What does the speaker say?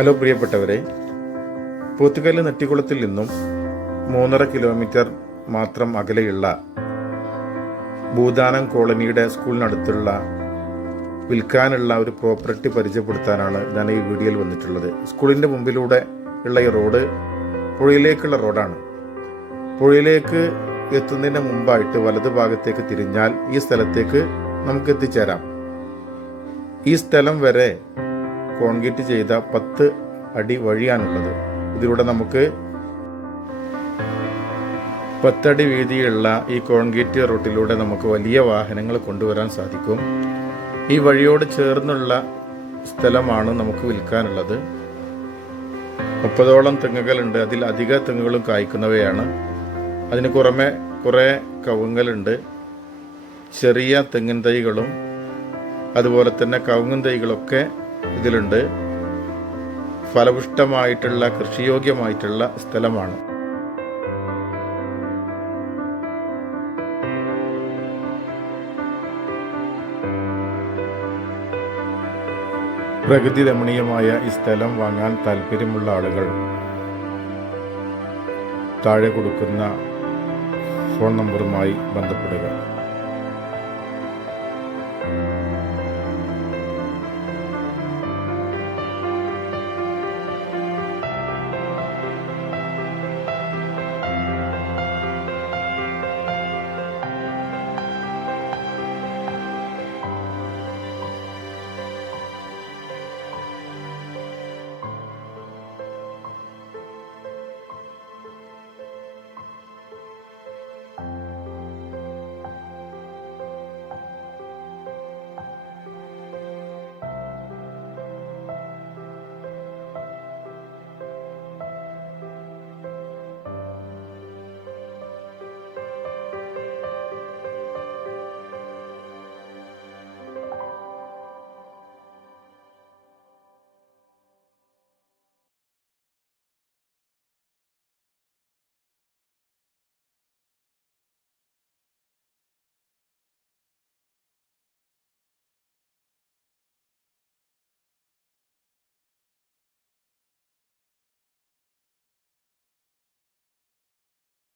Hello പ്രിയപ്പെട്ടവരെ, പോത്തുകല്ല് നെട്ടിക്കുളത്തിൽ നിന്നും 3.5 kilometre മാത്രം അകലെയുള്ള ഭൂദാനം കോളനിയുടെ സ്കൂളിനടുത്തുള്ള വിൽക്കാനുള്ള ഒരു പ്രോപ്പർട്ടി പരിചയപ്പെടുത്താനാണ് ഞാൻ ഈ വീഡിയോയിൽ വന്നിട്ടുള്ളത്. സ്കൂളിൻ്റെ മുമ്പിലൂടെ ഉള്ള ഈ റോഡ് പുഴയിലേക്കുള്ള റോഡാണ്. പുഴയിലേക്ക് എത്തുന്നതിന് മുമ്പായിട്ട് വലതു ഭാഗത്തേക്ക് തിരിഞ്ഞാൽ ഈ സ്ഥലത്തേക്ക് നമുക്ക് എത്തിച്ചേരാം. ഈ സ്ഥലം വരെ കോൺക്രീറ്റ് ചെയ്ത 10 അടി വഴിയാണുള്ളത്. ഇതിലൂടെ നമുക്ക് 10 അടി വീതിയുള്ള ഈ കോൺക്രീറ്റ് റോട്ടിലൂടെ നമുക്ക് വലിയ വാഹനങ്ങൾ കൊണ്ടുവരാൻ സാധിക്കും. ഈ വഴിയോട് ചേർന്നുള്ള സ്ഥലമാണ് നമുക്ക് വിൽക്കാനുള്ളത്. 30ഓളം തെങ്ങുകളുണ്ട്. അതിൽ അധിക തെങ്ങുകളും കായ്ക്കുന്നവയാണ്. അതിന് പുറമെ കുറേ കവുങ്ങലുണ്ട്. ചെറിയ തെങ്ങിൻ തൈകളും അതുപോലെ തന്നെ കവുങ്ങൻ തൈകളൊക്കെ ഇതിലുണ്ട്. ഫലപുഷ്ടമായിട്ടുള്ള കൃഷിയോഗ്യമായിട്ടുള്ള സ്ഥലമാണ്. പ്രകൃതി രമണീയമായ ഈ സ്ഥലം വാങ്ങാൻ താല്പര്യമുള്ള ആളുകൾ താഴെ കൊടുക്കുന്ന ഫോൺ നമ്പറുമായി ബന്ധപ്പെടുക.